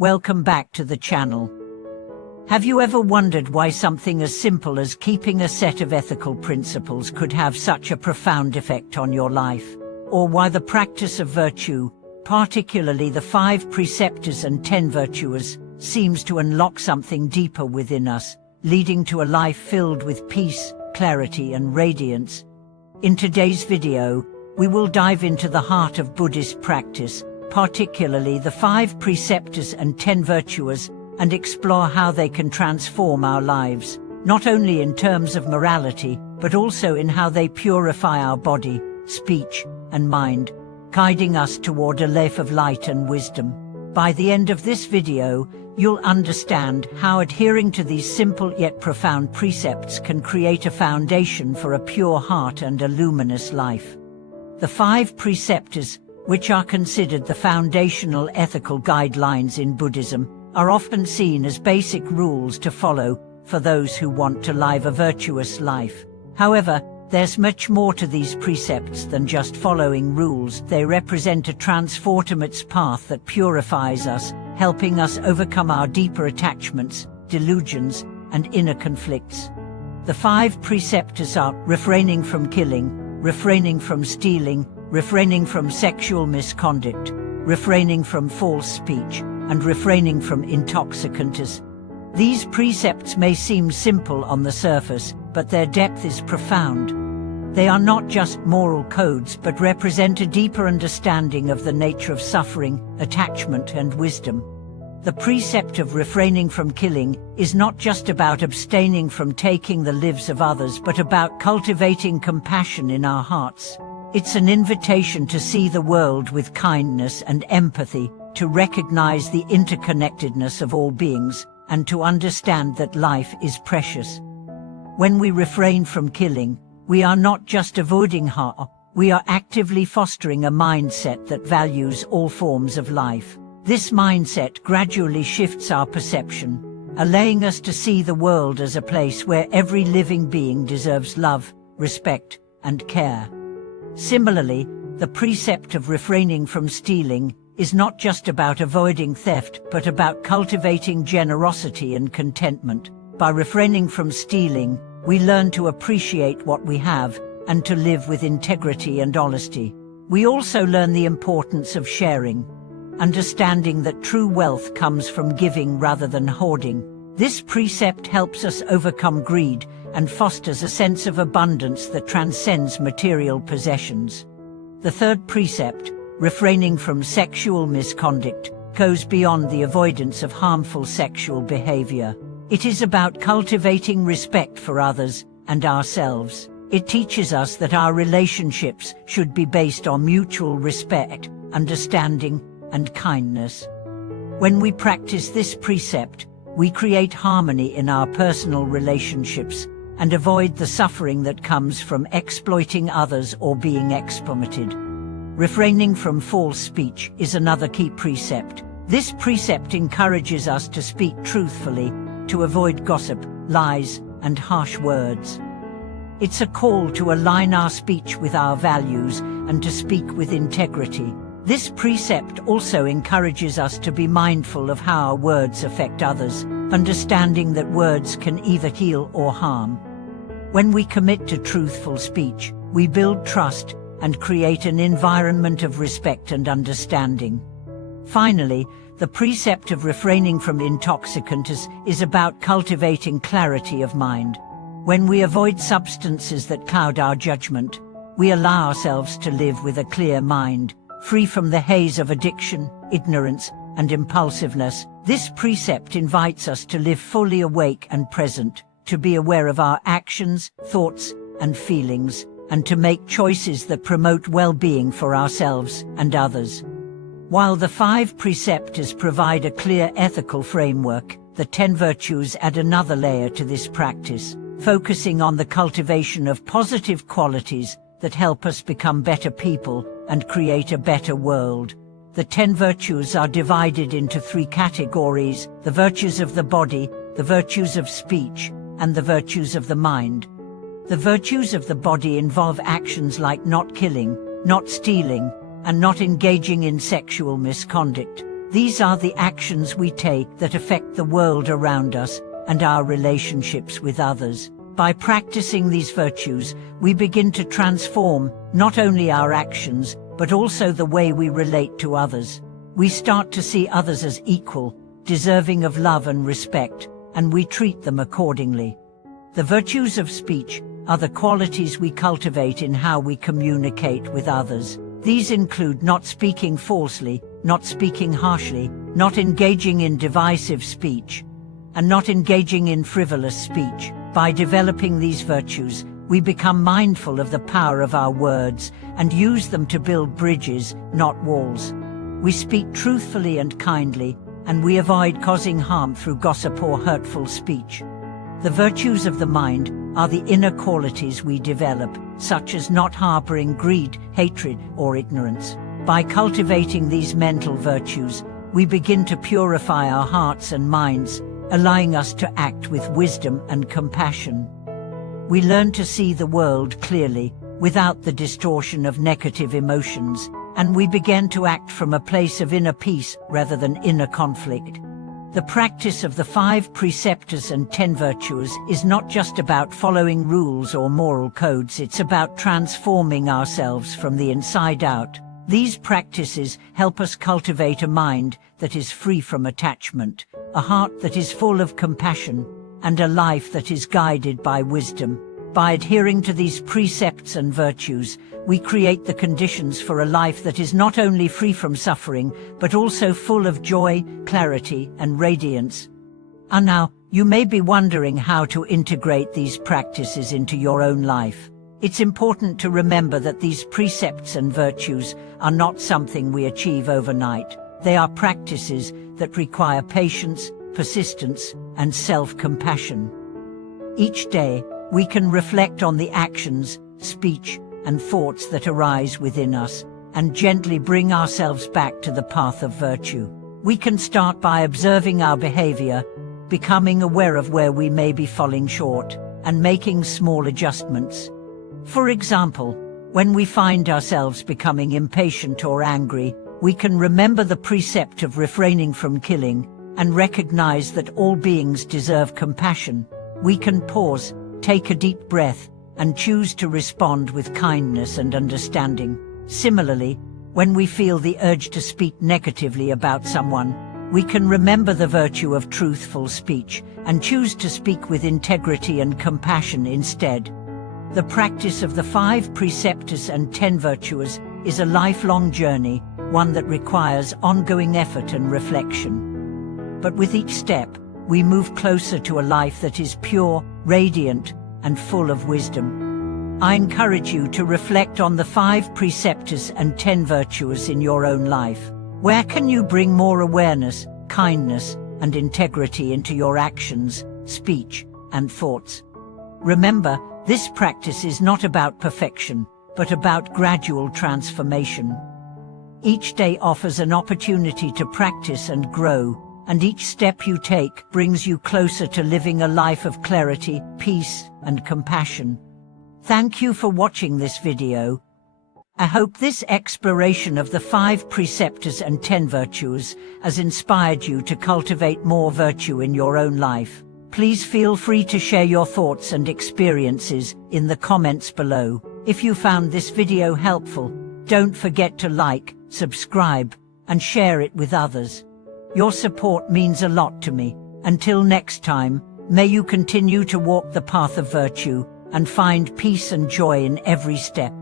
Welcome back to the channel. Have you ever wondered why something as simple as keeping a set of ethical principles could have such a profound effect on your life? Or why the practice of virtue, particularly the 5 precepts and 10 virtues, seems to unlock something deeper within us, leading to a life filled with peace, clarity and radiance? In today's video, we will dive into the heart of Buddhist practice, particularly the 5 precepts and 10 virtues, and explore how they can transform our lives, not only in terms of morality, but also in how they purify our body, speech, and mind, guiding us toward a life of light and wisdom. By the end of this video, you'll understand how adhering to these simple yet profound precepts can create a foundation for a pure heart and a luminous life. The 5 precepts, which are considered the foundational ethical guidelines in Buddhism, are often seen as basic rules to follow for those who want to live a virtuous life. However, there's much more to these precepts than just following rules. They represent a transformative path that purifies us, helping us overcome our deeper attachments, delusions, and inner conflicts. The 5 precepts are refraining from killing, refraining from stealing, refraining from sexual misconduct, refraining from false speech, and refraining from intoxicants. These precepts may seem simple on the surface, but their depth is profound. They are not just moral codes but represent a deeper understanding of the nature of suffering, attachment, and wisdom. The precept of refraining from killing is not just about abstaining from taking the lives of others but about cultivating compassion in our hearts. It's an invitation to see the world with kindness and empathy, to recognize the interconnectedness of all beings, and to understand that life is precious. When we refrain from killing, we are not just avoiding harm, we are actively fostering a mindset that values all forms of life. This mindset gradually shifts our perception, allowing us to see the world as a place where every living being deserves love, respect, and care. Similarly, the precept of refraining from stealing is not just about avoiding theft but about cultivating generosity and contentment. By refraining from stealing, we learn to appreciate what we have and to live with integrity and honesty. We also learn the importance of sharing, understanding that true wealth comes from giving rather than hoarding. This precept helps us overcome greed and fosters a sense of abundance that transcends material possessions. The 3rd precept, refraining from sexual misconduct, goes beyond the avoidance of harmful sexual behavior. It is about cultivating respect for others and ourselves. It teaches us that our relationships should be based on mutual respect, understanding, and kindness. When we practice this precept, we create harmony in our personal relationships and avoid the suffering that comes from exploiting others or being exploited. Refraining from false speech is another key precept. This precept encourages us to speak truthfully, to avoid gossip, lies, and harsh words. It's a call to align our speech with our values and to speak with integrity. This precept also encourages us to be mindful of how our words affect others, understanding that words can either heal or harm. When we commit to truthful speech, we build trust and create an environment of respect and understanding. Finally, the precept of refraining from intoxicants is about cultivating clarity of mind. When we avoid substances that cloud our judgment, we allow ourselves to live with a clear mind, free from the haze of addiction, ignorance, and impulsiveness. This precept invites us to live fully awake and present, to be aware of our actions, thoughts, and feelings, and to make choices that promote well-being for ourselves and others. While the 5 precepts provide a clear ethical framework, the 10 virtues add another layer to this practice, focusing on the cultivation of positive qualities that help us become better people and create a better world. The 10 virtues are divided into 3 categories: the virtues of the body, the virtues of speech, and the virtues of the mind. The virtues of the body involve actions like not killing, not stealing, and not engaging in sexual misconduct. These are the actions we take that affect the world around us and our relationships with others. By practicing these virtues, we begin to transform not only our actions, but also the way we relate to others. We start to see others as equal, deserving of love and respect, and we treat them accordingly. The virtues of speech are the qualities we cultivate in how we communicate with others. These include not speaking falsely, not speaking harshly, not engaging in divisive speech, and not engaging in frivolous speech. By developing these virtues, we become mindful of the power of our words and use them to build bridges, not walls. We speak truthfully and kindly, and we avoid causing harm through gossip or hurtful speech. The virtues of the mind are the inner qualities we develop, such as not harboring greed, hatred, or ignorance. By cultivating these mental virtues, we begin to purify our hearts and minds, allowing us to act with wisdom and compassion. We learn to see the world clearly, without the distortion of negative emotions, and we begin to act from a place of inner peace rather than inner conflict. The practice of the 5 precepts and 10 virtues is not just about following rules or moral codes, it's about transforming ourselves from the inside out. These practices help us cultivate a mind that is free from attachment, a heart that is full of compassion, and a life that is guided by wisdom. By adhering to these precepts and virtues, we create the conditions for a life that is not only free from suffering, but also full of joy, clarity, and radiance. And now, you may be wondering how to integrate these practices into your own life. It's important to remember that these precepts and virtues are not something we achieve overnight. They are practices that require patience, persistence, and self-compassion. Each day, we can reflect on the actions, speech, and thoughts that arise within us, and gently bring ourselves back to the path of virtue. We can start by observing our behavior, becoming aware of where we may be falling short, and making small adjustments. For example, when we find ourselves becoming impatient or angry, we can remember the precept of refraining from killing, and recognize that all beings deserve compassion. We can pause, take a deep breath, and choose to respond with kindness and understanding. Similarly, when we feel the urge to speak negatively about someone, we can remember the virtue of truthful speech and choose to speak with integrity and compassion instead. The practice of the 5 precepts and 10 virtues is a lifelong journey, one that requires ongoing effort and reflection. But with each step, we move closer to a life that is pure, radiant, and full of wisdom. I encourage you to reflect on the 5 precepts and 10 virtues in your own life. Where can you bring more awareness, kindness, and integrity into your actions, speech, and thoughts? Remember, this practice is not about perfection, but about gradual transformation. Each day offers an opportunity to practice and grow, and each step you take brings you closer to living a life of clarity, peace, and compassion. Thank you for watching this video. I hope this exploration of the 5 precepts and 10 virtues has inspired you to cultivate more virtue in your own life. Please feel free to share your thoughts and experiences in the comments below. If you found this video helpful, don't forget to like, subscribe, and share it with others. Your support means a lot to me. Until next time, may you continue to walk the path of virtue and find peace and joy in every step.